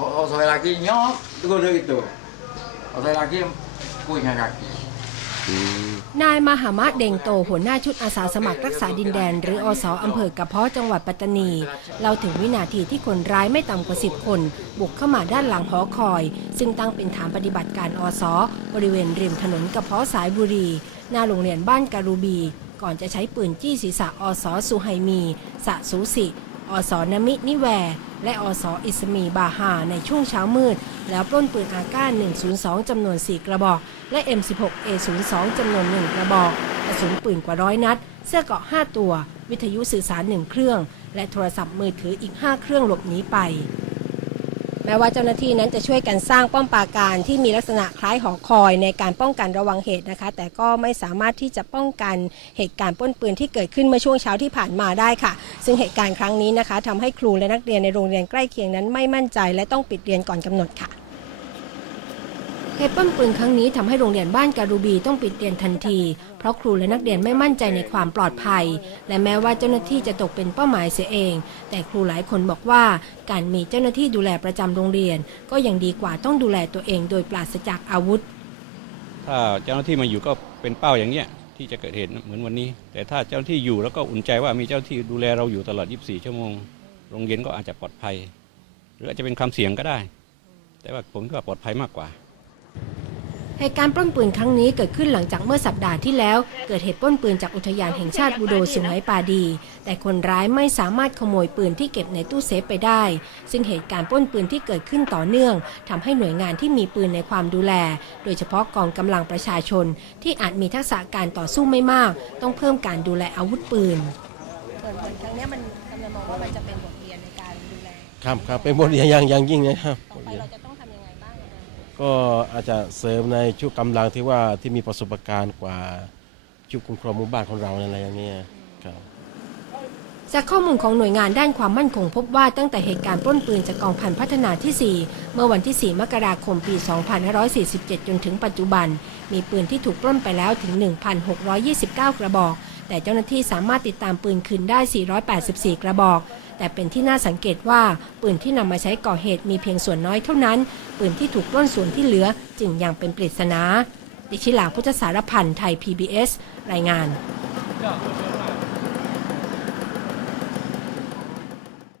Kalau saya lagi nyok, itu itu. Kalau saya lagi punya kaki. นายมหามะเดงโตหัวหน้าชุดอาสาสมัครรักษาดินแดน หรืออสอำเภอกระเพาะจังหวัดปัตตานีเล่าถึงวินาทีที่คนร้ายไม่ต่ำกว่า 10 คน บุกเข้ามาด้านหลังหอคอย ซึ่งตั้งเป็นฐานปฏิบัติการอสบริเวณริมถนนกระเพาะสายบุรี หน้าโรงเรียนบ้านการูบี ก่อนจะใช้ปืนจี้ศีรษะอสสุไฮมีสะสูสิอสนามินิแวร์ และอสอิสมีบาฮาในช่วงเช้ามืด แล้วปล้นปืนอาก้า 102 จำนวน 4 กระบอก และ M16 A02 จำนวน 1 กระบอก กระสุนปืนกว่าร้อยนัด เสื้อเกราะ 5 ตัว วิทยุสื่อสาร 1 เครื่อง และโทรศัพท์มือถืออีก 5 เครื่องหลบหนีไป แม้ว่าเจ้าหน้าที่นั้นจะช่วยกันสร้างป้อมปราการที่มีลักษณะคล้ายหอคอยในการป้องกันระวังเหตุนะคะ แต่ก็ไม่สามารถที่จะป้องกันเหตุการณ์ป้นปืนที่เกิดขึ้นเมื่อช่วงเช้าที่ผ่านมาได้ค่ะ ซึ่งเหตุการณ์ครั้งนี้นะคะทำให้ครูและนักเรียนในโรงเรียนใกล้เคียงนั้นไม่มั่นใจ และต้องปิดเรียนก่อนกำหนดค่ะ เหตุปล้นปืนครั้งนี้ทำให้โรงเรียนบ้านการูบีต้องปิดเรียนทันที เพราะครูและนักเรียนไม่มั่นใจในความปลอดภัย และแม้ว่าเจ้าหน้าที่จะตกเป็นเป้าหมายเสียเอง แต่ครูหลายคนบอกว่า การมีเจ้าหน้าที่ดูแลประจำโรงเรียน ก็ยังดีกว่าต้องดูแลตัวเองโดยปราศจากอาวุธ ถ้าเจ้าหน้าที่มาอยู่ก็เป็นเป้าอย่างเงี้ยที่จะเกิดเหตุเหมือนวันนี้ แต่ถ้าเจ้าหน้าที่อยู่แล้วก็อุ่นใจว่ามีเจ้าหน้าที่ดูแลเราอยู่ตลอด 24 ชั่วโมง โรงเรียนก็อาจจะปลอดภัย หรืออาจจะเป็นความเสี่ยงก็ได้ แต่ว่าผมคิดว่าปลอดภัยมากกว่า เหตุการณ์ปล้นปืนครั้งนี้เกิดขึ้นหลังจากเมื่อสัปดาห์ที่แล้ว เกิดเหตุปล้นปืนจากอุทยานแห่งชาติบูโดสุไหงปาดี แต่คนร้ายไม่สามารถขโมยปืนที่เก็บในตู้เซฟไปได้ ซึ่งเหตุการณ์ปล้นปืนที่เกิดขึ้นต่อเนื่องทำให้หน่วยงานที่มีปืนในความดูแล โดยเฉพาะกองกำลังประชาชน ที่อาจมีทักษะการต่อสู้ไม่มาก ต้องเพิ่มการดูแลอาวุธปืนเหมือนครั้งนี้มันกำลังมองว่ามันจะเป็นบทเรียนในการดูแลครับครับเป็นบทเรียนอย่างอย่างยิ่งนะครับต่อไปเราจะต้องทำยังไงบ้างนะคะ ก็อาจจะเสริมในชุดกำลังที่ว่าที่มีประสบการณ์กว่าชุดคุ้มครองหมู่บ้านของเราอะไรอย่างเงี้ยครับจากข้อมูลของหน่วยงานด้านความมั่นคงพบว่าตั้งแต่เหตุการณ์ปล้นปืนจากกองพันพัฒนาที่ 4 เมื่อวันที่ 4 มกราคมปี 2547 จนถึงปัจจุบัน มีปืนที่ถูกปล้นไปแล้วถึง 1,629 กระบอก แต่เจ้าหน้าที่สามารถติดตามปืนคืนได้ 484 กระบอก แต่เป็นที่น่าสังเกตว่าปืนที่นำมาใช้ก่อเหตุมีเพียงส่วนน้อยเท่านั้น ปืนที่ถูกปล้นส่วนที่เหลือจึงยังเป็นปริศนาดิชิลาพุทธสารพันธ์ไทย PBS รายงาน